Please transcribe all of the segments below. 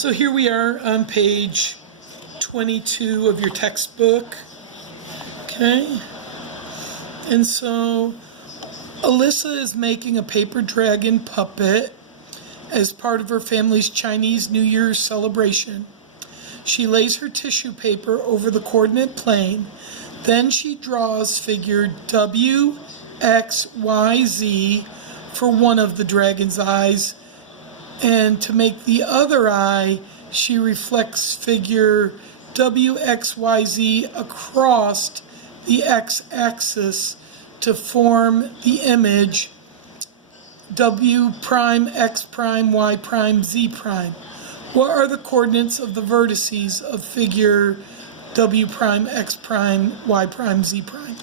So here we are on page 22 of your textbook, okay? And so Alyssa is making a paper dragon puppet as part of her family's Chinese New Year celebration. She lays her tissue paper over the coordinate plane, then she draws figure W, X, Y, Z for one of the dragon's eyes, and to make the other eye, she reflects figure W, X, Y, Z across the x-axis to form the image W prime, X prime, Y prime, Z prime. What are the coordinates of the vertices of figure W prime, X prime, Y prime, Z prime?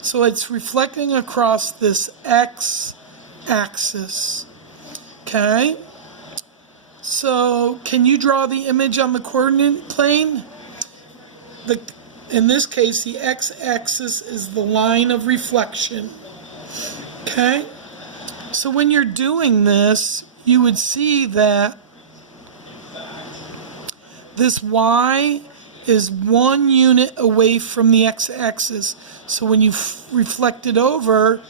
So it's reflecting across this x-axis, okay? So can you draw the image on the coordinate plane? In this case, the x-axis is the line of reflection, okay? So when you're doing this, you would see that this y is 1 unit away from the x-axis. So when you reflect it over,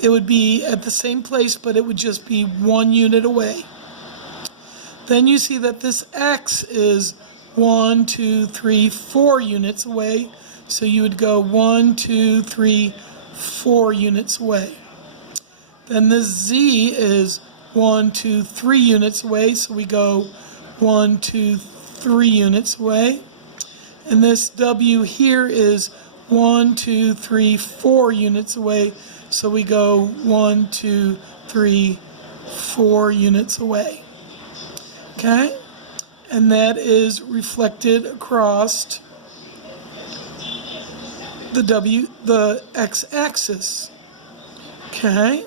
it would be at the same place, but it would just be 1 unit away. Then you see that this x is 1, 2, 3, 4 units away. So you would go 1, 2, 3, 4 units away. Then this z is 1, 2, 3 units away. So we go 1, 2, 3 units away. And this w here is 1, 2, 3, 4 units away. So we go 1, 2, 3, 4 units away. Okay? And that is reflected across the x-axis. Okay?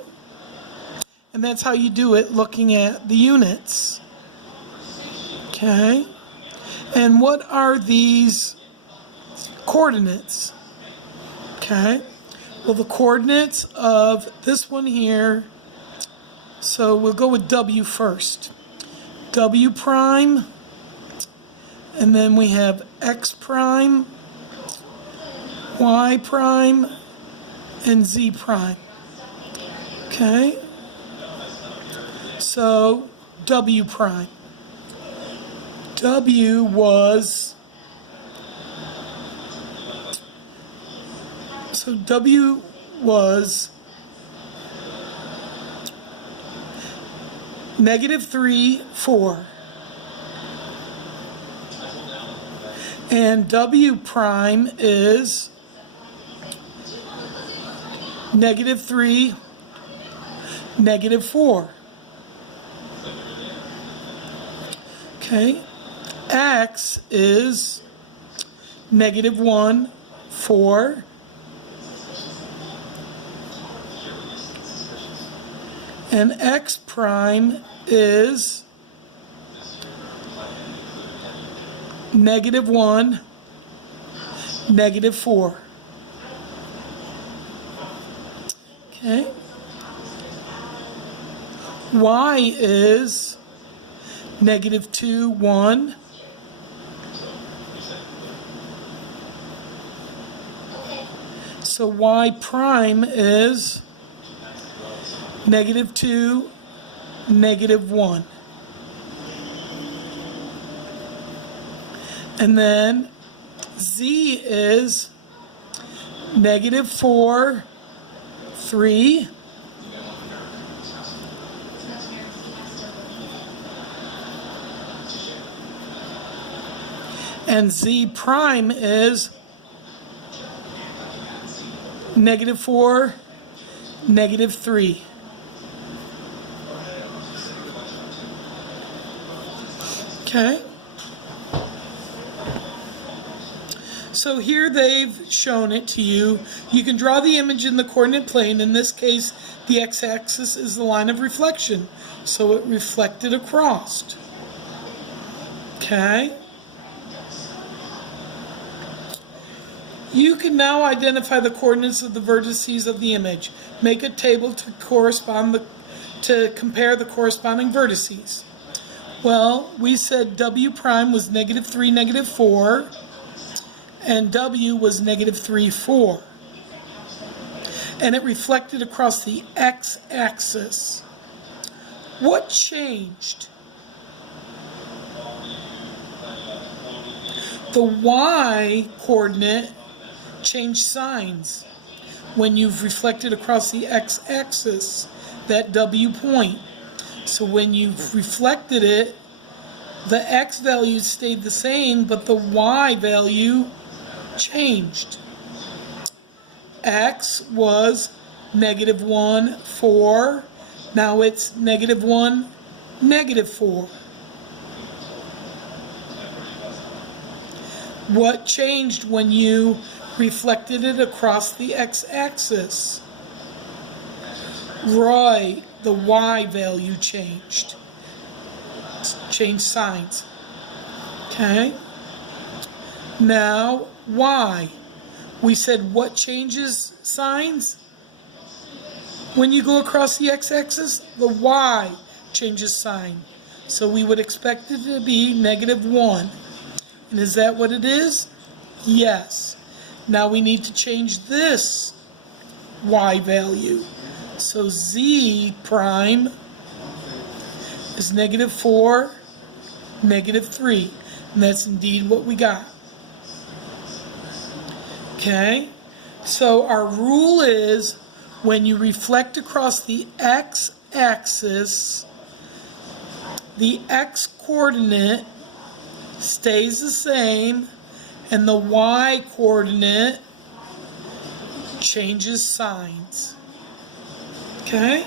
And that's how you do it, looking at the units. Okay? And what are these coordinates? Okay? Well, the coordinates of this one here, so we'll go with W first. W prime, and then we have X prime, Y prime, and Z prime. Okay? So, W prime. W was, -3, 4. And W prime is -3, -4. Okay. X is -1, 4. And X prime is -1, -4. Okay. Y is -2, 1. So Y prime is -2, -1. And then Z is -4, 3. And Z prime is -4, -3. Okay. So here they've shown it to you. You can draw the image in the coordinate plane. In this case, the x-axis is the line of reflection. So it reflected across. Okay. You can now identify the coordinates of the vertices of the image. Make a table to compare the corresponding vertices. Well, we said W prime was -3, -4, and W was -3, 4. And it reflected across the x-axis. What changed? The y-coordinate changed signs when you've reflected across the x-axis, that W point. So when you've reflected it, the x value stayed the same, but the y value changed. X was -1, 4. Now it's -1, -4. What changed when you reflected it across the x-axis? Right, the y value changed. Changed signs. Okay? Now, y. We said what changes signs? When you go across the x-axis, the y changes sign. So we would expect it to be -1. And is that what it is? Yes. Now we need to change this y value. So z prime is -4, -3. And that's indeed what we got. Okay? So our rule is when you reflect across the x-axis, the x-coordinate stays the same and the y-coordinate changes signs. Okay?